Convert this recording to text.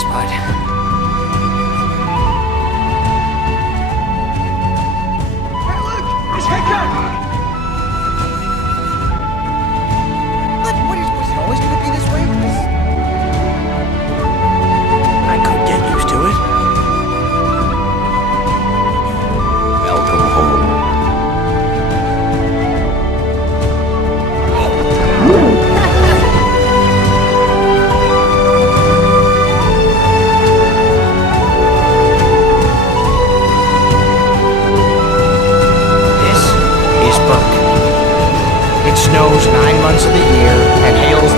Thanks, bud. Hey, look! His haircut! Was it always gonna be this way? I could get used to it. Welcome home. This is Burke. It snows 9 months of the year and hails